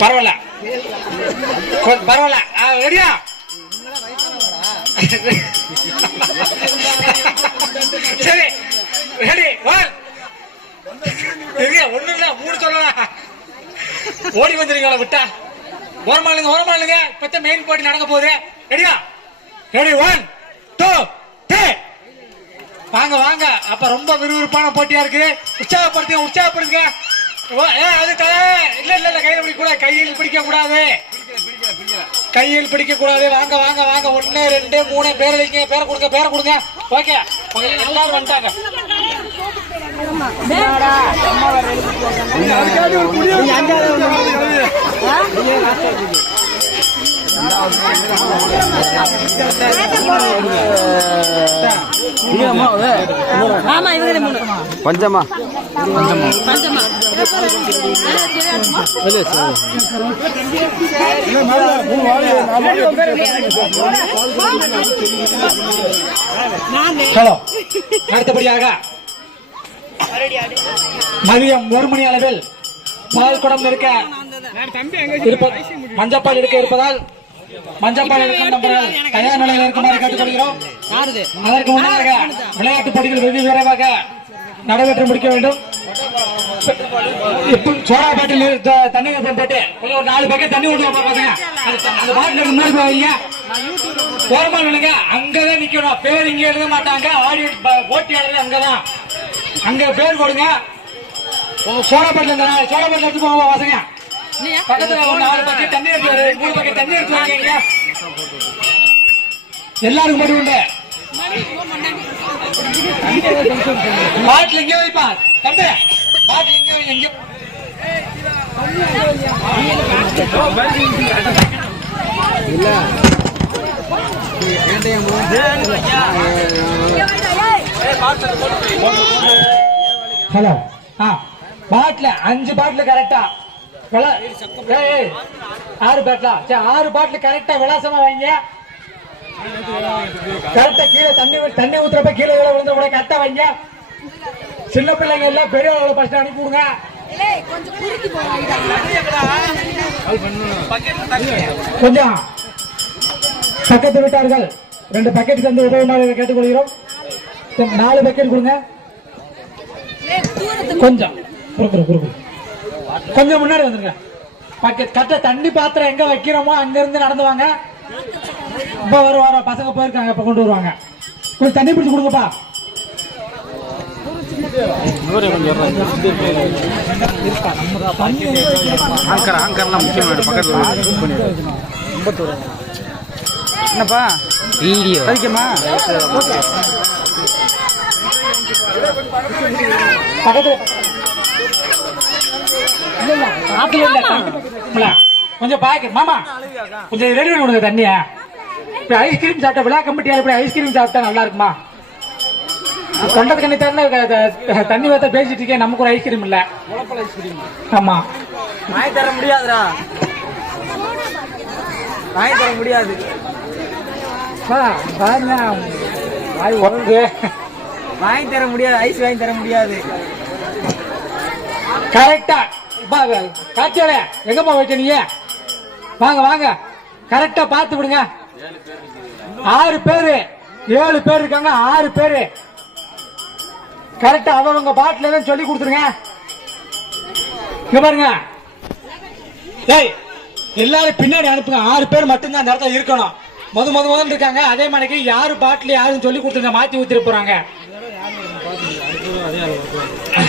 பரவாயில்ல பரவாயில்ல ரெடியா? சரி ரெடி ஒண்ணு இல்ல மூணு சொல்லலாம். ஓடி வந்துருக்கீங்களா விட்டா? ஓரமாளுங்க இப்ப மெயின் போட்டி நடக்க போகுது. ரெடியா? ரெடி 1 2 3 வாங்க வாங்க. அப்ப ரொம்ப விறுவிறுப்பான போட்டியா இருக்கு. உற்சாகப்படுத்துங்க. அது இல்ல கையில பிடிக்க கூடாது. கையில் பிடிக்க கூடாது. வாங்க 1 2 3 பேர் வைங்க. பேரை கொடுங்க. ஓகே எல்லாரும் வந்துட்டாங்க. பஞ்சமா அடுத்தபடியாக மதியம் 1 மணி அளவில் பால் குடம் மஞ்சப்பால் எடுக்க இருப்பதால் மஞ்சப்பால் தயார் நிலையில் இருக்குமாறு கேட்டுக்கொள்கிறோம். அதற்கு முன்னதாக விளையாட்டுப் போட்டிகள் வெகு விரைவாக நடைபெற்று முடிக்க வேண்டும். சோடா பாட்டில் தண்ணி போட்டு ஒரு 4 பக்கெட் தண்ணி ஊற்றுவா பாருங்க. அந்த பாட்டில் முன்னாடி போவீங்க. ஓரமா நினைங்க. அங்கதான் நிக்கணும். பேர் இங்க எழுத மாட்டாங்க. போட்டியாளர்கள் அங்கதான். அங்க பேர் போடுங்க. சோடா பாட்டில் எடுத்து போங்க பசங்க. பக்கத்துல 4 பக்கெட் தண்ணி எடுத்து 3 பக்கெட் தண்ணி எடுத்து வாங்க. எல்லாருக்கும் மட்டும் உண்டு. பாட்டில் எங்கே வைப்பா தம்பி? பாட்டில் எங்கே ஹலோ பாட்டில் 5 பாட்டில் கரெக்டா 6 பாட்டிலா? 6 பாட்டில் கரெக்டா விலாசமா வைங்க. கரெக்டா கீழே தண்ணி ஊத்துறப்ப கீழே விழுந்த கூட கரெக்டா வைங்க. சின்ன பிள்ளைங்க எல்லாம் பெரியவங்களை ஃபர்ஸ்ட் அனுப்பி விடுங்க. கொஞ்சம் பக்கத்து வீட்டார்கள் 2 பக்கெட் தந்து உதவுமாறு கேட்டுக்கொள்கிறோம். 4 பக்கெட் கொடுங்க. கொஞ்சம் கொஞ்சம் முன்னாடி வந்துருங்க. பக்கெட் கரெக்டா தண்ணி பாத்திரம் எங்க வைக்கிறோமோ அங்க இருந்து நடந்து வாங்க. இப்ப வர பசங்க போயிருக்காங்க. இப்ப கொண்டு வருவாங்க. கொஞ்சம் தண்ணி பிடிச்சு கொடுங்கப்பா. என்னப்பா வீடியோ வைக்கமா? கொஞ்சம் பாக்க மாமா கொஞ்சம் ரெடி பண்ணி கொடுங்க தண்ணிய. இப்ப ஐஸ்கிரீம் சாப்பிட்டா விழா கம்பிட்டியா? இப்படி ஐஸ்கிரீம் சாப்பிட்டா நல்லா இருக்குமா? தொண்டத்து கண்ணி தண்ணி வைத்த பேசிட்டு இருக்கேன். நமக்கு ஒரு ஐஸ்கிரீம் இல்ல. ஆமா வாங்கி தர முடியாதுடா. வாங்கி தர முடியாது. வாங்கி தர முடியாது. ஐஸ் வாங்கி தர முடியாது. கரெக்டா காட்சியால எங்கப்பா வச்ச நீங்க? வாங்க கரெக்டா பார்த்து விடுங்க. 6 பேரு 7 பேர் இருக்காங்க. 6 பேரு கரெக்டா அவங்க பாட்டில சொல்லி கொடுத்துருங்க. இங்க பாருங்க. எல்லாரும் பின்னாடி அனுப்புங்க. 6 பேர் மட்டும்தான் அந்த இடத்துல இருக்கணும். முதல் இருக்காங்க. அதே மாதிரி யாரு பாட்டில் யாருன்னு சொல்லி கொடுத்துருங்க. மாத்தி ஊத்திட்டு போறாங்க.